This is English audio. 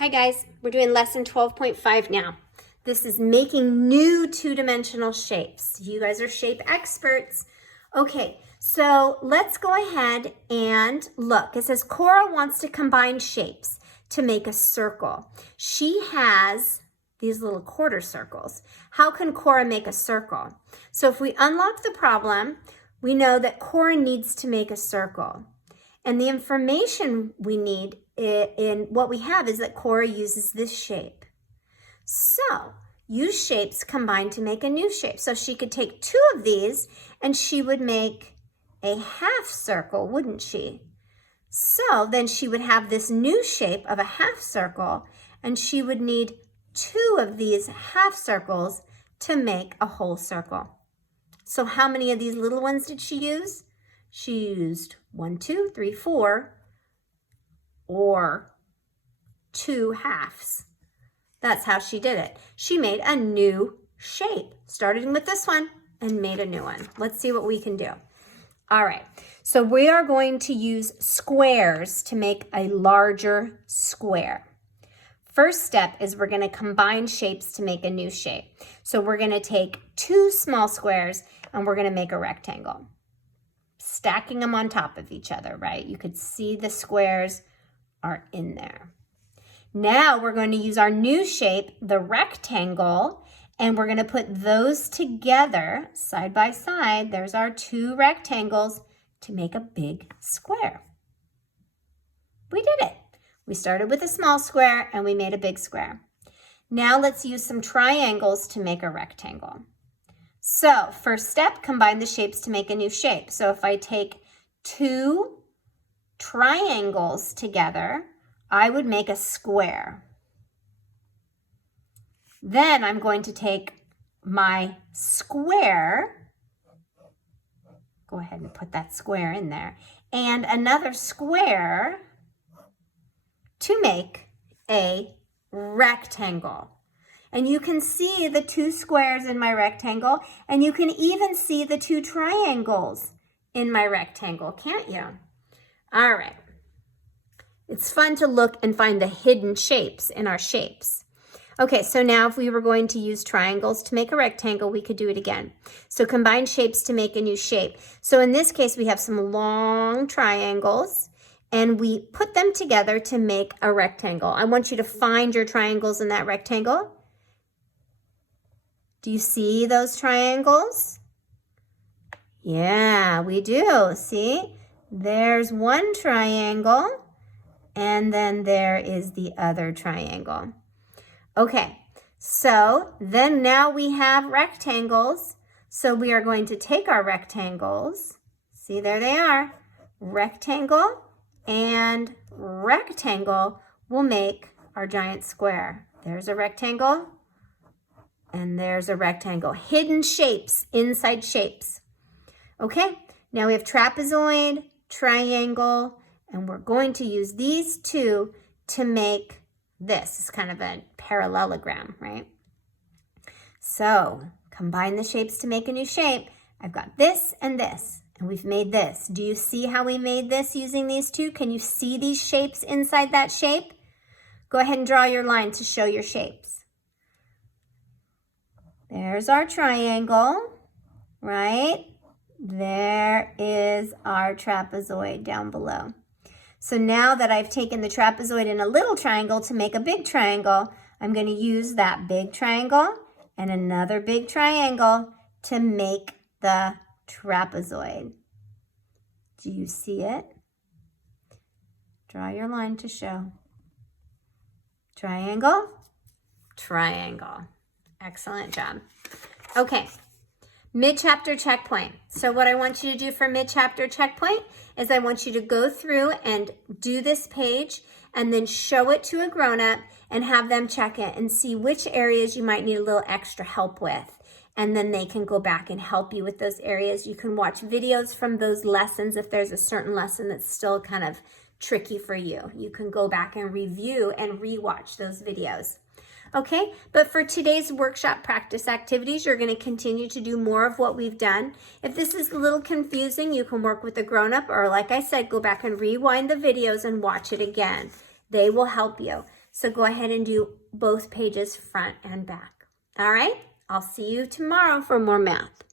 Hi guys, we're doing lesson 12.5 now. This is making new two-dimensional shapes. You guys are shape experts. Okay, so let's go ahead and look. It says Cora wants to combine shapes to make a circle. She has these little quarter circles. How can Cora make a circle? So if we unlock the problem, we know that Cora needs to make a circle. And the information we need in what we have is that Cora uses this shape. So use shapes combined to make a new shape. So she could take two of these and she would make a half circle, wouldn't she? So then she would have this new shape of a half circle and she would need two of these half circles to make a whole circle. So how many of these little ones did she use? She used 1, 2, 3, 4, or 2 halves. That's how she did it. She made a new shape, starting with this one and made a new one. Let's see what we can do. All right, so we are going to use squares to make a larger square. First step is we're going to combine shapes to make a new shape. So we're going to take 2 small squares and we're going to make a rectangle. Stacking them on top of each other, right? You could see the squares are in there. Now we're going to use our new shape, the rectangle, and we're going to put those together side by side. There's our 2 rectangles to make a big square. We did it. We started with a small square and we made a big square. Now let's use some triangles to make a rectangle. So first step, combine the shapes to make a new shape. So if I take 2 triangles together, I would make a square. Then I'm going to take my square, go ahead and put that square in there, and another square to make a rectangle. And you can see the 2 squares in my rectangle, and you can even see the 2 triangles in my rectangle, can't you? All right. It's fun to look and find the hidden shapes in our shapes. Okay, so now if we were going to use triangles to make a rectangle, we could do it again. So combine shapes to make a new shape. So in this case, we have some long triangles, and we put them together to make a rectangle. I want you to find your triangles in that rectangle. Do you see those triangles? Yeah, we do. See? There's one triangle, and then there is the other triangle. Okay, so then now we have rectangles. So we are going to take our rectangles. See, there they are. Rectangle and rectangle will make our giant square. There's a rectangle. And there's a rectangle. Hidden shapes inside shapes. Okay, now we have trapezoid, triangle, and we're going to use these 2 to make this. It's kind of a parallelogram, right? So combine the shapes to make a new shape. I've got this, and we've made this. Do you see how we made this using these 2? Can you see these shapes inside that shape? Go ahead and draw your line to show your shapes. There's our triangle, right? There is our trapezoid down below. So now that I've taken the trapezoid in a little triangle to make a big triangle, I'm going to use that big triangle and another big triangle to make the trapezoid. Do you see it? Draw your line to show. Triangle, triangle. Excellent job. Okay, mid-chapter checkpoint. So what I want you to do for mid-chapter checkpoint is I want you to go through and do this page and then show it to a grown-up and have them check it and see which areas you might need a little extra help with. And then they can go back and help you with those areas. You can watch videos from those lessons if there's a certain lesson that's still kind of tricky for you. You can go back and review and rewatch those videos. Okay, but for today's workshop practice activities, you're going to continue to do more of what we've done. If this is a little confusing, you can work with a grown-up, or like I said, go back and rewind the videos and watch it again. They will help you. So go ahead and do both pages front and back. All right, I'll see you tomorrow for more math.